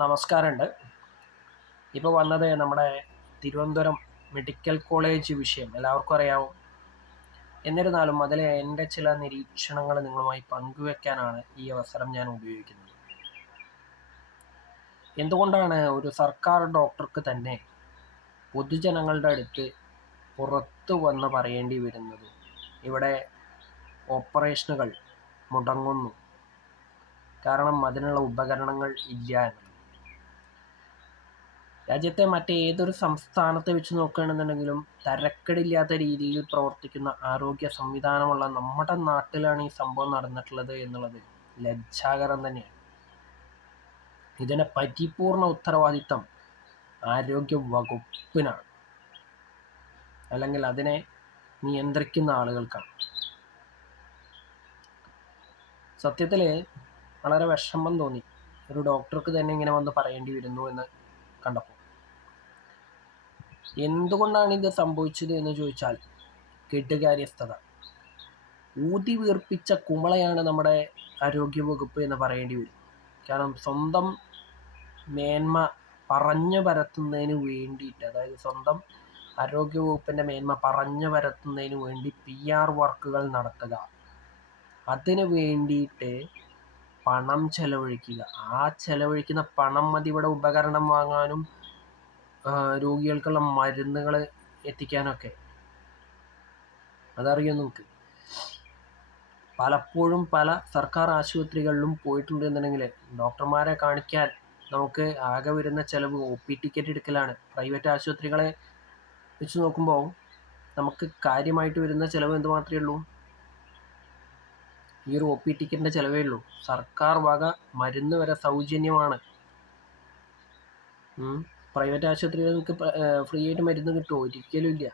നമസ്കാരമുണ്ട്. ഇപ്പോൾ വന്നത് നമ്മുടെ തിരുവനന്തപുരം മെഡിക്കൽ കോളേജ് വിഷയം. എല്ലാവർക്കും അറിയാവും? എന്നിരുന്നാലും അതിൽ എന്റെ ചില നിരീക്ഷണങ്ങൾ നിങ്ങളുമായി പങ്കുവെക്കാനാണ് ഈ അവസരം ഞാൻ ഉപയോഗിക്കുന്നത്. എന്തുകൊണ്ടാണ് ഒരു സർക്കാർ ഡോക്ടർക്ക് തന്നെ പൊതുജനങ്ങളുടെ അടുത്ത് പുറത്തു വന്ന് പറയേണ്ടി വരുന്നത്? ഇവിടെ ഓപ്പറേഷനുകൾ മുടങ്ങുന്നു. കാരണം അതിനുള്ള ഉപകരണങ്ങൾ ഇല്ല എന്നുള്ളത് രാജ്യത്തെ മറ്റേതൊരു സംസ്ഥാനത്തെ വെച്ച് നോക്കുകയാണെന്നുണ്ടെങ്കിലും തരക്കേടില്ലാത്ത രീതിയിൽ പ്രവർത്തിക്കുന്ന ആരോഗ്യ സംവിധാനമുള്ള നമ്മുടെ നാട്ടിലാണ് ഈ സംഭവം നടന്നിട്ടുള്ളത് എന്നുള്ളത് ലജ്ജാകരം തന്നെയാണ്. ഇതിനെ പരിപൂർണ ഉത്തരവാദിത്തം ആരോഗ്യ വകുപ്പിനാണ്. അല്ലെങ്കിൽ അതിനെ നിയന്ത്രിക്കുന്ന ആളുകൾക്കാണ്. സത്യത്തിൽ വളരെ വിഷമം തോന്നി. ഒരു ഡോക്ടർക്ക് തന്നെ ഇങ്ങനെ വന്ന് പറയേണ്ടി വരുന്നു എന്ന് കണ്ടപ്പോൾ എന്തുകൊണ്ടാണ് ഇത് സംഭവിച്ചത് എന്ന് ചോദിച്ചാൽ കെട്ടുകാര്യസ്ഥത. ഊതി വീർപ്പിച്ച കുമളയാണ് നമ്മുടെ ആരോഗ്യവകുപ്പ് എന്ന് പറയേണ്ടി വരും. കാരണം സ്വന്തം മേന്മ പറഞ്ഞു പരത്തുന്നതിന് വേണ്ടിയിട്ട് അതായത് സ്വന്തം ആരോഗ്യവകുപ്പിന്റെ മേന്മ പറഞ്ഞു പരത്തുന്നതിന് വേണ്ടി പി ആർ വർക്കുകൾ നടത്തുക. അതിന് വേണ്ടിയിട്ട് പണം ചെലവഴിക്കുക. ആ ചെലവഴിക്കുന്ന പണം മതി ഇവിടെ ഉപകരണം വാങ്ങാനും രോഗികൾക്കുള്ള മരുന്നുകൾ എത്തിക്കാനൊക്കെ. അതറിയാം നമുക്ക് പലപ്പോഴും പല സർക്കാർ ആശുപത്രികളിലും പോയിട്ടുണ്ട് എന്നുണ്ടെങ്കിൽ ഡോക്ടർമാരെ കാണിക്കാൻ നമുക്ക് ആകെ വരുന്ന ചിലവ് ഒ പി ടിക്കറ്റ് എടുക്കലാണ്. പ്രൈവറ്റ് ആശുപത്രികളെ വെച്ച് നോക്കുമ്പോൾ നമുക്ക് കാര്യമായിട്ട് വരുന്ന ചിലവ് എന്ത് മാത്രമേ ഉള്ളൂ? ഈ ഒരു ഒ പി ടിക്കറ്റിന്റെ ചിലവേ ഉള്ളൂ. സർക്കാർ വക മരുന്ന് വരെ സൗജന്യമാണ്. പ്രൈവറ്റ് ആശുപത്രിയിൽ നിങ്ങൾക്ക് ഫ്രീ ആയിട്ട് മരുന്ന് കിട്ടുമോ ഒരിക്കലും ഇല്ല.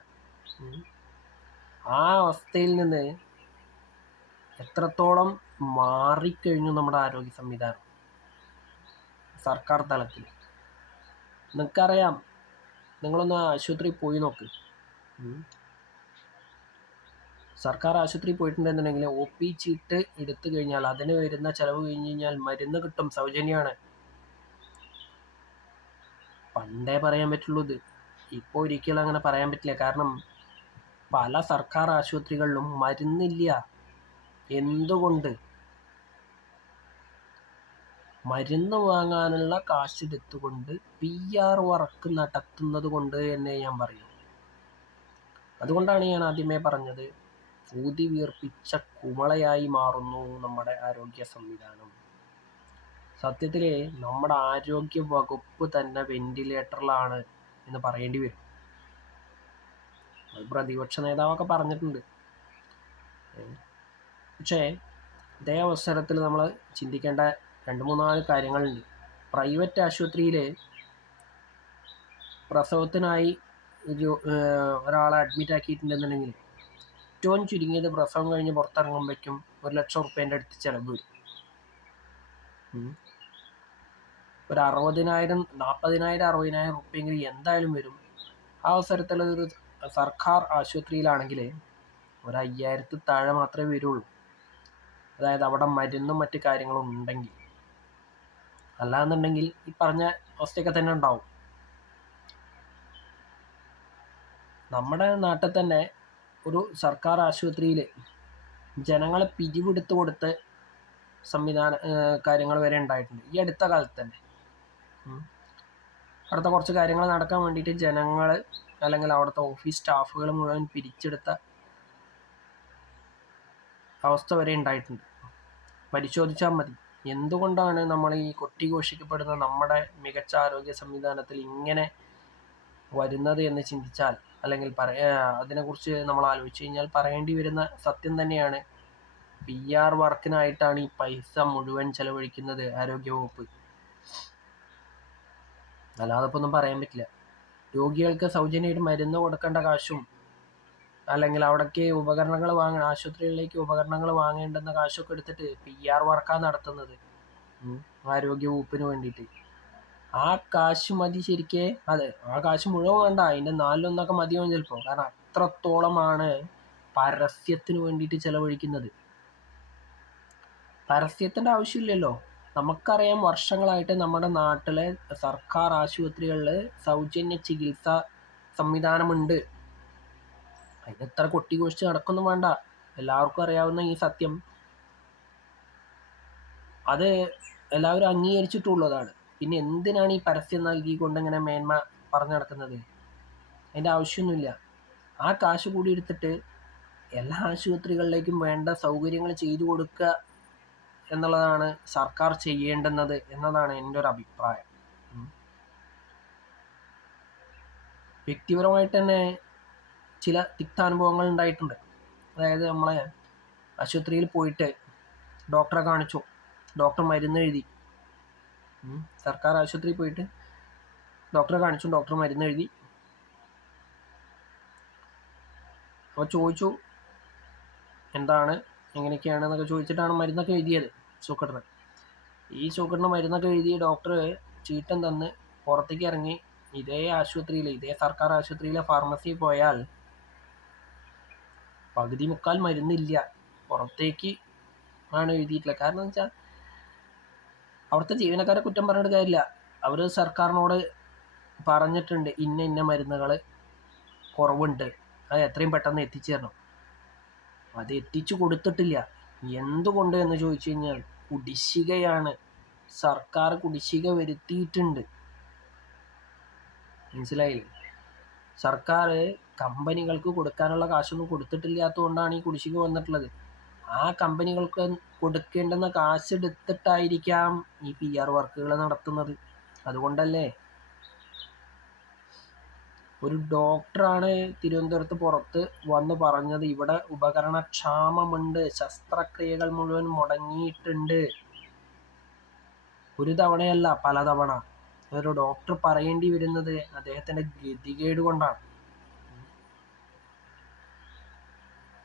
ആ അവസ്ഥയിൽ നിന്ന് എത്രത്തോളം മാറിക്കഴിഞ്ഞു നമ്മുടെ ആരോഗ്യ സംവിധാനം? സർക്കാർ തലത്തിൽ. നിങ്ങൾക്കറിയാം. നിങ്ങളൊന്ന് ആശുപത്രി പോയി നോക്ക്. സർക്കാർ ആശുപത്രി പോയിട്ടുണ്ടെന്നുണ്ടെങ്കിൽ ഒ പി ചീട്ട് എടുത്തു കഴിഞ്ഞാൽ അതിന് വരുന്ന ചിലവ് കഴിഞ്ഞ് കഴിഞ്ഞാൽ മരുന്ന് കിട്ടും സൗജന്യമാണ്. പണ്ടേ പറയാൻ പറ്റുള്ളൂ ഇത്. ഇപ്പോൾ ഒരിക്കലും അങ്ങനെ പറയാൻ പറ്റില്ല. കാരണം പല സർക്കാർ ആശുപത്രികളിലും മരുന്നില്ല. എന്തുകൊണ്ട്? മരുന്ന് വാങ്ങാനുള്ള കാശെടുത്തുകൊണ്ട് പി ആർ വർക്ക് നടത്തുന്നത് കൊണ്ട് തന്നെ ഞാൻ പറയും. അതുകൊണ്ടാണ് ഞാൻ ആദ്യമേ പറഞ്ഞത്. ഊതി വീർപ്പിച്ച കുമളയായി മാറുന്നു നമ്മുടെ ആരോഗ്യ സംവിധാനം. സത്യത്തിൽ നമ്മുടെ ആരോഗ്യ വകുപ്പ് തന്നെ വെന്റിലേറ്ററിലാണ് എന്ന് പറയേണ്ടി വരും. പ്രതിപക്ഷ നേതാവൊക്കെ പറഞ്ഞിട്ടുണ്ട്. പക്ഷേ ഇതേ അവസരത്തിൽ നമ്മൾ ചിന്തിക്കേണ്ട രണ്ട് മൂന്നാൽ കാര്യങ്ങളുണ്ട്. പ്രൈവറ്റ് ആശുപത്രിയിൽ പ്രസവത്തിനായി ഒരു ഒരാളെ അഡ്മിറ്റ് ആക്കിയിട്ടുണ്ടെന്നുണ്ടെങ്കിൽ ഏറ്റവും ചുരുങ്ങിയത് പ്രസവം കഴിഞ്ഞ് പുറത്തിറങ്ങുമ്പോഴേക്കും ഒരു ലക്ഷം റുപ്യേന്റെ അടുത്ത് ചിലവ് വരും. ഒരു അറുപതിനായിരം നാൽപ്പതിനായിരം അറുപതിനായിരം റുപ്യെങ്കിലും എന്തായാലും വരും. ആ അവസരത്തിൽ ഒരു സർക്കാർ ആശുപത്രിയിലാണെങ്കിൽ ഒരു അയ്യായിരത്തി താഴെ മാത്രമേ വരുള്ളൂ. അതായത് അവിടെ മരുന്നും മറ്റു കാര്യങ്ങളും ഉണ്ടെങ്കിൽ. അല്ലാന്നുണ്ടെങ്കിൽ ഈ പറഞ്ഞ അവസ്ഥയൊക്കെ തന്നെ ഉണ്ടാവും. നമ്മുടെ നാട്ടിൽ തന്നെ ഒരു സർക്കാർ ആശുപത്രിയിൽ ജനങ്ങളെ പിരിവെടുത്ത് കൊടുത്ത് സംവിധാന കാര്യങ്ങൾ വരെ ഉണ്ടായിട്ടുണ്ട്. ഈ അടുത്ത കാലത്ത് തന്നെ. അടുത്ത കുറച്ച് കാര്യങ്ങൾ നടക്കാൻ വേണ്ടിയിട്ട് ജനങ്ങൾ അല്ലെങ്കിൽ അവിടുത്തെ ഓഫീസ് സ്റ്റാഫുകൾ മുഴുവൻ പിരിച്ചെടുത്ത അവസ്ഥ വരെ ഉണ്ടായിട്ടുണ്ട്. പരിശോധിച്ചാൽ മതി. എന്തുകൊണ്ടാണ് നമ്മൾ ഈ കൊട്ടിഘോഷിക്കപ്പെടുന്ന നമ്മുടെ മികച്ച ആരോഗ്യ സംവിധാനത്തിൽ ഇങ്ങനെ വരുന്നത് എന്ന് ചിന്തിച്ചാൽ അല്ലെങ്കിൽ പറയ അതിനെക്കുറിച്ച് നമ്മൾ ആലോചിച്ച് കഴിഞ്ഞാൽ പറയേണ്ടി വരുന്ന സത്യം തന്നെയാണ്. പി ആർ വർക്കിനായിട്ടാണ് ഈ പൈസ മുഴുവൻ ചെലവഴിക്കുന്നത് ആരോഗ്യവകുപ്പ് അല്ലാതെ ഇപ്പോൾ ഒന്നും പറയാൻ പറ്റില്ല. രോഗികൾക്ക് സൗജന്യമായിട്ട് മരുന്ന് കൊടുക്കേണ്ട കാശും അല്ലെങ്കിൽ അവിടേക്ക് ഉപകരണങ്ങൾ വാങ്ങ ആശുപത്രികളിലേക്ക് ഉപകരണങ്ങൾ വാങ്ങേണ്ടെന്ന കാശൊക്കെ എടുത്തിട്ട് പി ആർ വർക്കാണ് നടത്തുന്നത് ആരോഗ്യ വകുപ്പിന് വേണ്ടിയിട്ട്. ആ കാശ് മതി ശരിക്കേ. അതെ ആ കാശ് മുഴുവൻ വേണ്ട. അതിന്റെ നാലിലൊന്നൊക്കെ മതിയാവും ചിലപ്പോൾ കാരണം അത്രത്തോളമാണ് പരസ്യത്തിന് വേണ്ടിയിട്ട് ചിലവഴിക്കുന്നത്. പരസ്യത്തിന്റെ ആവശ്യമില്ലല്ലോ. നമുക്കറിയാം വർഷങ്ങളായിട്ട് നമ്മുടെ നാട്ടിലെ സർക്കാർ ആശുപത്രികളിൽ സൗജന്യ ചികിത്സ സംവിധാനമുണ്ട്. അതിന് ഇത്ര കൊട്ടിഘോഷിച്ച് നടക്കൊന്നും വേണ്ട. എല്ലാവർക്കും അറിയാവുന്ന ഈ സത്യം. അത് എല്ലാവരും അംഗീകരിച്ചിട്ടുള്ളതാണ്. പിന്നെ എന്തിനാണ് ഈ പരസ്യം നൽകിക്കൊണ്ട് ഇങ്ങനെ മേന്മ പറഞ്ഞു നടക്കുന്നത്? അതിന്റെ ആവശ്യമൊന്നുമില്ല. ആ കാശ് കൂടി എടുത്തിട്ട് എല്ലാ ആശുപത്രികളിലേക്കും വേണ്ട സൗകര്യങ്ങൾ ചെയ്തു കൊടുക്കുക എന്നുള്ളതാണ് സർക്കാർ ചെയ്യേണ്ടുന്നത് എന്നതാണ് എന്റെ ഒരു അഭിപ്രായം. വ്യക്തിപരമായിട്ട് തന്നെ ചില തിക്താനുഭവങ്ങൾ ഉണ്ടായിട്ടുണ്ട്. അതായത് നമ്മളെ ആശുപത്രിയിൽ പോയിട്ട് ഡോക്ടറെ കാണിച്ചു. ഡോക്ടർ മരുന്ന് എഴുതി. സർക്കാർ ആശുപത്രിയിൽ പോയിട്ട് ഡോക്ടറെ കാണിച്ചു ഡോക്ടർ മരുന്ന് എഴുതി. അപ്പോൾ ചോദിച്ചു എന്താണ് എങ്ങനെയൊക്കെയാണ് എന്നൊക്കെ ചോദിച്ചിട്ടാണ് മരുന്നൊക്കെ എഴുതിയത് സൂക്കറിന് ഈ സൂക്കറിന് മരുന്നൊക്കെ എഴുതി ഡോക്ടർ ചീട്ടം തന്ന് പുറത്തേക്ക് ഇറങ്ങി ഇതേ ആശുപത്രിയിൽ ഇതേ സർക്കാർ ആശുപത്രിയിലെ ഫാർമസിയിൽ പോയാൽ പകുതി മുക്കാൽ മരുന്നില്ല. പുറത്തേക്ക് ആണ് എഴുതിയിട്ടുള്ളത്. കാരണം എന്ന് വെച്ചാൽ അവിടുത്തെ ജീവനക്കാരെ കുറ്റം പറഞ്ഞിട്ട് കാര്യമില്ല. അവർ സർക്കാരിനോട് പറഞ്ഞിട്ടുണ്ട് ഇന്ന ഇന്ന മരുന്നുകൾ കുറവുണ്ട്. അത് എത്രയും പെട്ടെന്ന് എത്തിച്ചു തരണം. അത് എത്തിച്ചു കൊടുത്തിട്ടില്ല. എന്തുകൊണ്ട് എന്ന് ചോദിച്ചു കഴിഞ്ഞാൽ കുടിശ്ശികയാണ്. സർക്കാർ കുടിശ്ശിക വരുത്തിയിട്ടുണ്ട്. മനസ്സിലായില്ലേ? സർക്കാർ കമ്പനികൾക്ക് കൊടുക്കാനുള്ള കാശൊന്നും കൊടുത്തിട്ടില്ലാത്തതുകൊണ്ടാണ് ഈ കുടിശ്ശിക വന്നിട്ടുള്ളത്. ആ കമ്പനികൾക്ക് കൊടുക്കേണ്ടുന്ന കാശ് എടുത്തിട്ടായിരിക്കാം ഈ പി ആർ വർക്കുകൾ നടത്തുന്നത്. അതുകൊണ്ടല്ലേ? ഒരു ഡോക്ടറാണ് തിരുവനന്തപുരത്ത് പുറത്ത് വന്ന് പറഞ്ഞത്. ഇവിടെ ഉപകരണക്ഷാമമുണ്ട്. ശസ്ത്രക്രിയകൾ മുഴുവൻ മുടങ്ങിയിട്ടുണ്ട്. ഒരു തവണയല്ല പലതവണ. ഒരു ഡോക്ടർ പറയേണ്ടി വരുന്നത് അദ്ദേഹത്തിന്റെ ഗതികേട് കൊണ്ടാണ്.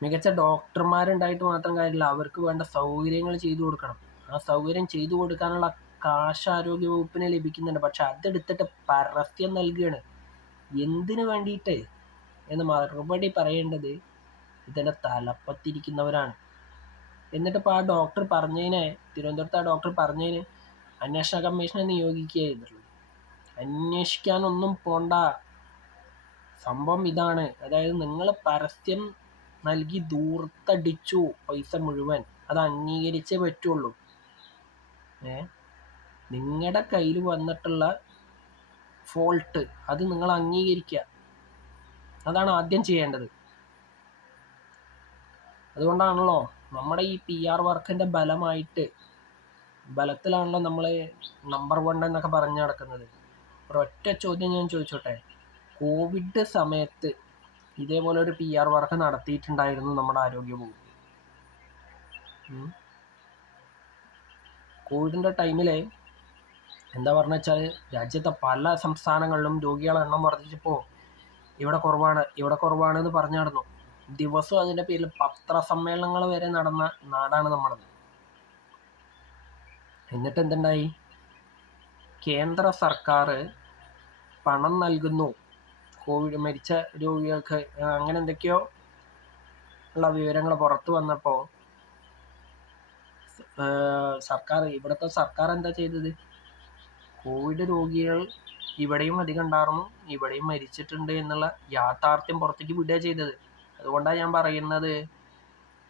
മികച്ച ഡോക്ടർമാരുണ്ടായിട്ട് മാത്രം കാര്യമില്ല. അവർക്ക് വേണ്ട സൗകര്യങ്ങൾ ചെയ്തു കൊടുക്കണം. ആ സൗകര്യം ചെയ്തു കൊടുക്കാനുള്ള കാശ് ആരോഗ്യ വകുപ്പിന് ലഭിക്കുന്നുണ്ട്. പക്ഷെ അതെടുത്തിട്ട് പരസ്യം നൽകുകയാണ് എന്തിനു വേണ്ടിയിട്ട് എന്ന് മറുപടി പറയേണ്ടത് ഇതിന്റെ തലപ്പത്തിരിക്കുന്നവരാണ്. എന്നിട്ടിപ്പോൾ ആ ഡോക്ടർ പറഞ്ഞതിനെ തിരുവനന്തപുരത്ത് ആ ഡോക്ടർ പറഞ്ഞതിന് അന്വേഷണ കമ്മീഷനെ നിയോഗിക്കുകയായിരുന്നുള്ളൂ അന്വേഷിക്കാനൊന്നും പോണ്ട. സംഭവം ഇതാണ്. അതായത് നിങ്ങൾ പരസ്യം നൽകി ദൂർത്തടിച്ചു പൈസ മുഴുവൻ. അത് അംഗീകരിച്ചേ പറ്റുള്ളൂ. ഏ? നിങ്ങളുടെ കയ്യിൽ വന്നിട്ടുള്ള ഫോൾട്ട് അത് നിങ്ങൾ അംഗീകരിക്കുക അതാണ് ആദ്യം ചെയ്യേണ്ടത്. അതുകൊണ്ടാണല്ലോ നമ്മുടെ ഈ പി ആർ വർക്കിന്റെ ബലമായിട്ട് ബലത്തിലാണല്ലോ നമ്മൾ നമ്പർ വൺ എന്നൊക്കെ പറഞ്ഞു നടക്കുന്നത്. ഒരൊറ്റ ചോദ്യം ഞാൻ ചോദിച്ചോട്ടെ? കോവിഡ് സമയത്ത് ഇതേപോലെ ഒരു പി ആർ വർക്ക് നടത്തിയിട്ടുണ്ടായിരുന്നു നമ്മുടെ ആരോഗ്യ വകുപ്പ്. കോവിഡിന്റെ ടൈമിൽ എന്താ പറഞ്ഞ വെച്ചാൽ രാജ്യത്തെ പല സംസ്ഥാനങ്ങളിലും രോഗികളുടെ എണ്ണം വർദ്ധിച്ചപ്പോൾ ഇവിടെ കുറവാണ് ഇവിടെ കുറവാണ് എന്ന് പറഞ്ഞു നടന്നു. ദിവസവും അതിന്റെ പേരിൽ പത്രസമ്മേളനങ്ങൾ വരെ നടന്ന നാടാണ് നമ്മുടെ എന്നിട്ട് എന്തുണ്ടായി? കേന്ദ്ര സർക്കാർ പണം നൽകുന്നു. കോവിഡ് മരിച്ച രോഗികൾക്ക് അങ്ങനെ എന്തൊക്കെയോ ഉള്ള വിവരങ്ങൾ പുറത്തു വന്നപ്പോൾ സർക്കാർ ഇവിടുത്തെ സർക്കാർ എന്താ ചെയ്തത്? കോവിഡ് രോഗികൾ ഇവിടെയും അധികം ഉണ്ടായിരുന്നു ഇവിടെയും മരിച്ചിട്ടുണ്ട് എന്നുള്ള യാഥാർത്ഥ്യം പുറത്തേക്ക് വിടുക ചെയ്തത്. അതുകൊണ്ടാണ് ഞാൻ പറയുന്നത്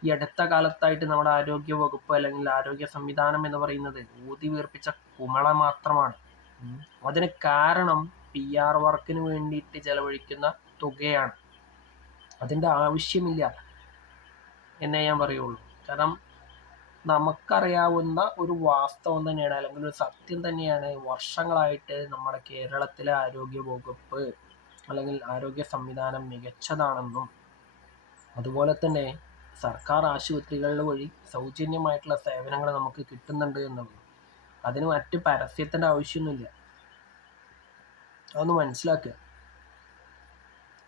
ഈ അടുത്ത കാലത്തായിട്ട് നമ്മുടെ ആരോഗ്യ വകുപ്പ് അല്ലെങ്കിൽ ആരോഗ്യ സംവിധാനം എന്ന് പറയുന്നത് ഊതി വീർപ്പിച്ച കുമള മാത്രമാണ്. അതിന് കാരണം പി ആർ വർക്കിന് വേണ്ടിയിട്ട് ചെലവഴിക്കുന്ന തുകയാണ്. അതിന്റെ ആവശ്യമില്ല എന്നേ ഞാൻ പറയുള്ളൂ. കാരണം നമുക്കറിയാവുന്ന ഒരു വാസ്തവം തന്നെയാണ് അല്ലെങ്കിൽ ഒരു സത്യം തന്നെയാണ് വർഷങ്ങളായിട്ട് നമ്മുടെ കേരളത്തിലെ ആരോഗ്യ വകുപ്പ് അല്ലെങ്കിൽ ആരോഗ്യ സംവിധാനം മികച്ചതാണെന്നും അതുപോലെ തന്നെ സർക്കാർ ആശുപത്രികളിൽ വഴി സൗജന്യമായിട്ടുള്ള സേവനങ്ങൾ നമുക്ക് കിട്ടുന്നുണ്ട് എന്നുള്ളത്. അതിന് മറ്റ് പരസ്യത്തിന്റെ ആവശ്യമൊന്നുമില്ല. അതൊന്ന് മനസ്സിലാക്കുക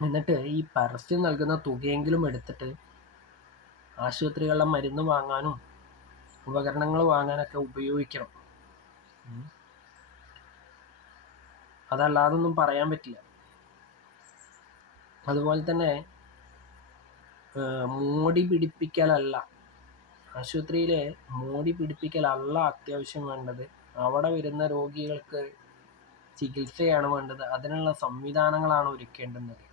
എന്നിട്ട് ഈ പരസ്യം നൽകുന്ന തുകയെങ്കിലും എടുത്തിട്ട് ആശുപത്രികളിലെ മരുന്ന് വാങ്ങാനും ഉപകരണങ്ങൾ വാങ്ങാനൊക്കെ ഉപയോഗിക്കണം. അതല്ലാതൊന്നും പറയാൻ പറ്റില്ല. അതുപോലെ തന്നെ മോടി പിടിപ്പിക്കലല്ല. ആശുപത്രിയിലെ മോടി പിടിപ്പിക്കലല്ല അത്യാവശ്യം വേണ്ടത്. അവിടെ വരുന്ന രോഗികൾക്ക് ചികിത്സയാണ് വേണ്ടത്. അതിനുള്ള സംവിധാനങ്ങളാണ് ഒരുക്കേണ്ടുന്നത്.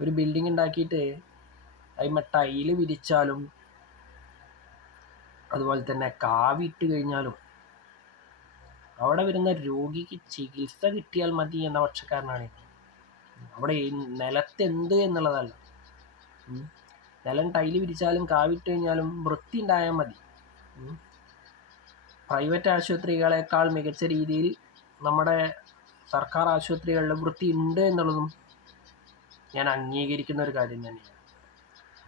ഒരു ബിൽഡിംഗ് ഉണ്ടാക്കിയിട്ട് അതിമ ടൈൽ വിരിച്ചാലും അതുപോലെ തന്നെ കാവിട്ട് കഴിഞ്ഞാലും അവിടെ വരുന്ന രോഗിക്ക് ചികിത്സ കിട്ടിയാൽ മതി എന്ന പക്ഷക്കാരനാണ് അവിടെ നിലത്ത് എന്ത് എന്നുള്ളതല്ല. നിലം ടൈൽ വിരിച്ചാലും കാവിട്ട് കഴിഞ്ഞാലും വൃത്തി ഉണ്ടായാൽ മതി പ്രൈവറ്റ് ആശുപത്രികളെക്കാൾ മികച്ച രീതിയിൽ നമ്മുടെ സർക്കാർ ആശുപത്രികളിൽ വൃത്തി ഉണ്ട് എന്നുള്ളതും ഞാൻ അംഗീകരിക്കുന്ന ഒരു കാര്യം തന്നെയാണ്.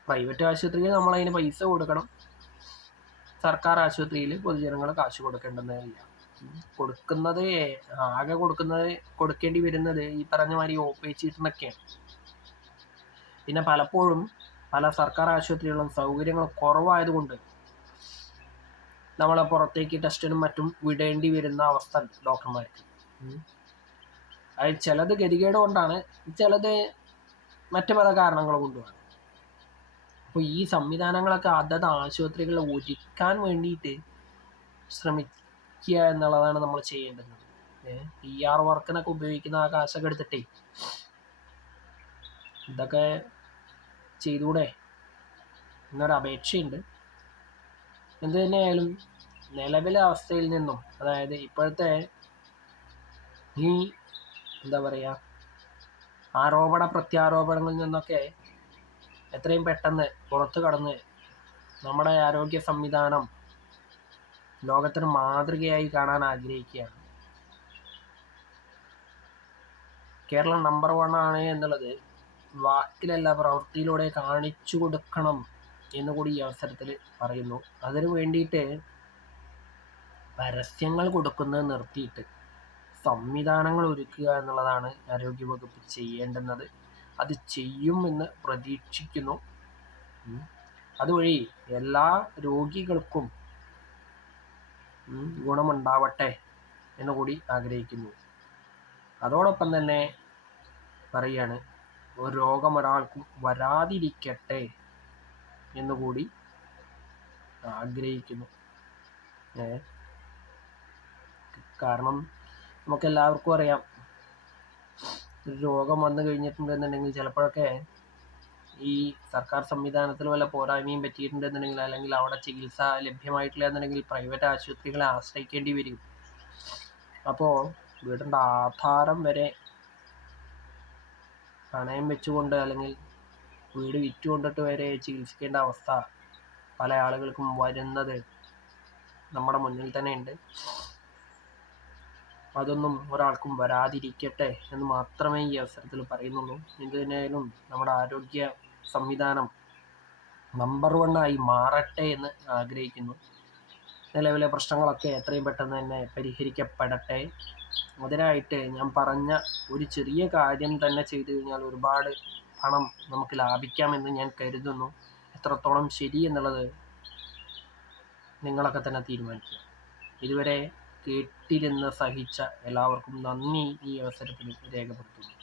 പ്രൈവറ്റ് ആശുപത്രിയിൽ നമ്മളതിന് പൈസ കൊടുക്കണം. സർക്കാർ ആശുപത്രിയിൽ പൊതുജനങ്ങൾ കാശ് കൊടുക്കേണ്ടതില്ല കൊടുക്കുന്നത് ആകെ കൊടുക്കുന്നത് കൊടുക്കേണ്ടി വരുന്നത് ഈ പറഞ്ഞ മാതിരി ഒ പി ചീട്ടിനൊക്കെയാണ് പിന്നെ പലപ്പോഴും പല സർക്കാർ ആശുപത്രികളും സൗകര്യങ്ങൾ കുറവായതുകൊണ്ട് നമ്മളെ പുറത്തേക്ക് ടെസ്റ്റിനും മറ്റും വിടേണ്ടി വരുന്ന അവസ്ഥ ഡോക്ടർമാർക്ക്. അത് ചിലത് ഗതികേട് കൊണ്ടാണ് ചിലത് മറ്റു പല കാരണങ്ങൾ കൊണ്ടുമാണ്. അപ്പോൾ ഈ സംവിധാനങ്ങളൊക്കെ അതത് ആശുപത്രികളിൽ ഒരുക്കാൻ വേണ്ടിയിട്ട് ശ്രമിക്കുക എന്നുള്ളതാണ് നമ്മൾ ചെയ്യേണ്ടത്. പി ആർ വർക്കിനൊക്കെ ഉപയോഗിക്കുന്ന ആ കാശൊക്കെ എടുത്തിട്ടേ ഇതൊക്കെ ചെയ്തുകൂടെ? എന്നൊരു അപേക്ഷയുണ്ട്. എന്ത് തന്നെയായാലും നിലവിലെ അവസ്ഥയിൽ നിന്നും അതായത് ഇപ്പോഴത്തെ ഈ എന്താ പറയുക ആരോപണ പ്രത്യാരോപണങ്ങളിൽ നിന്നൊക്കെ എത്രയും പെട്ടെന്ന് പുറത്തു കടന്ന് നമ്മുടെ ആരോഗ്യ സംവിധാനം ലോകത്തിന് മാതൃകയായി കാണാൻ ആഗ്രഹിക്കുകയാണ്. കേരളം നമ്പർ വൺ ആണ് എന്നുള്ളത് വാക്കിലല്ല പ്രവൃത്തിയിലൂടെ കാണിച്ചു കൊടുക്കണം എന്നുകൂടി ഈ അവസരത്തിൽ പറയുന്നു. അതിനു വേണ്ടിയിട്ട് പരസ്യങ്ങൾ കൊടുക്കുന്നത് നിർത്തിയിട്ട് സംവിധാനങ്ങൾ ഒരുക്കുക എന്നുള്ളതാണ് ആരോഗ്യവകുപ്പ് ചെയ്യേണ്ടുന്നത്. അത് ചെയ്യുമെന്ന് പ്രതീക്ഷിക്കുന്നു. അതുവഴി എല്ലാ രോഗികൾക്കും ഗുണമുണ്ടാവട്ടെ എന്ന് കൂടി ആഗ്രഹിക്കുന്നു. അതോടൊപ്പം തന്നെ പറയാണ് ഒരു രോഗം ഒരാൾക്കും വരാതിരിക്കട്ടെ എന്നുകൂടി ആഗ്രഹിക്കുന്നു. കാരണം നമുക്കെല്ലാവർക്കും അറിയാം ഒരു രോഗം വന്നു കഴിഞ്ഞിട്ടുണ്ടെന്നുണ്ടെങ്കിൽ ചിലപ്പോഴൊക്കെ ഈ സർക്കാർ സംവിധാനത്തിൽ വല്ല പോരായ്മയും പറ്റിയിട്ടുണ്ടെന്നുണ്ടെങ്കിൽ അല്ലെങ്കിൽ അവിടെ ചികിത്സ ലഭ്യമായിട്ടില്ല എന്നുണ്ടെങ്കിൽ പ്രൈവറ്റ് ആശുപത്രികളെ ആശ്രയിക്കേണ്ടി വരും. അപ്പോൾ വീടിന്റെ ആധാരം വരെ പണയം വെച്ചുകൊണ്ട് അല്ലെങ്കിൽ വീട് വിറ്റുകൊണ്ടിട്ട് വരെ ചികിത്സിക്കേണ്ട അവസ്ഥ പല ആളുകൾക്കും വരുന്നത് നമ്മുടെ മുന്നിൽ തന്നെ ഉണ്ട് അതൊന്നും ഒരാൾക്കും വരാതിരിക്കട്ടെ എന്ന് മാത്രമേ ഈ അവസരത്തിൽ പറയുന്നുള്ളൂ. എന്തിനായാലും നമ്മുടെ ആരോഗ്യ സംവിധാനം നമ്പർ ആയി മാറട്ടെ എന്ന് ആഗ്രഹിക്കുന്നു. നിലവിലെ പ്രശ്നങ്ങളൊക്കെ എത്രയും പെട്ടെന്ന് തന്നെ പരിഹരിക്കപ്പെടട്ടെ. അതിനായിട്ട് ഞാൻ പറഞ്ഞ ഒരു ചെറിയ കാര്യം തന്നെ ചെയ്തു കഴിഞ്ഞാൽ ഒരുപാട് പണം നമുക്ക് ലാഭിക്കാമെന്ന് ഞാൻ കരുതുന്നു. എത്രത്തോളം ശരി എന്നുള്ളത് നിങ്ങളൊക്കെ തന്നെ തീരുമാനിക്കുക. ഇതുവരെ കേട്ടിരുന്ന് സഹിച്ച എല്ലാവർക്കും നന്ദി ഈ അവസരത്തിൽ രേഖപ്പെടുത്തുന്നു.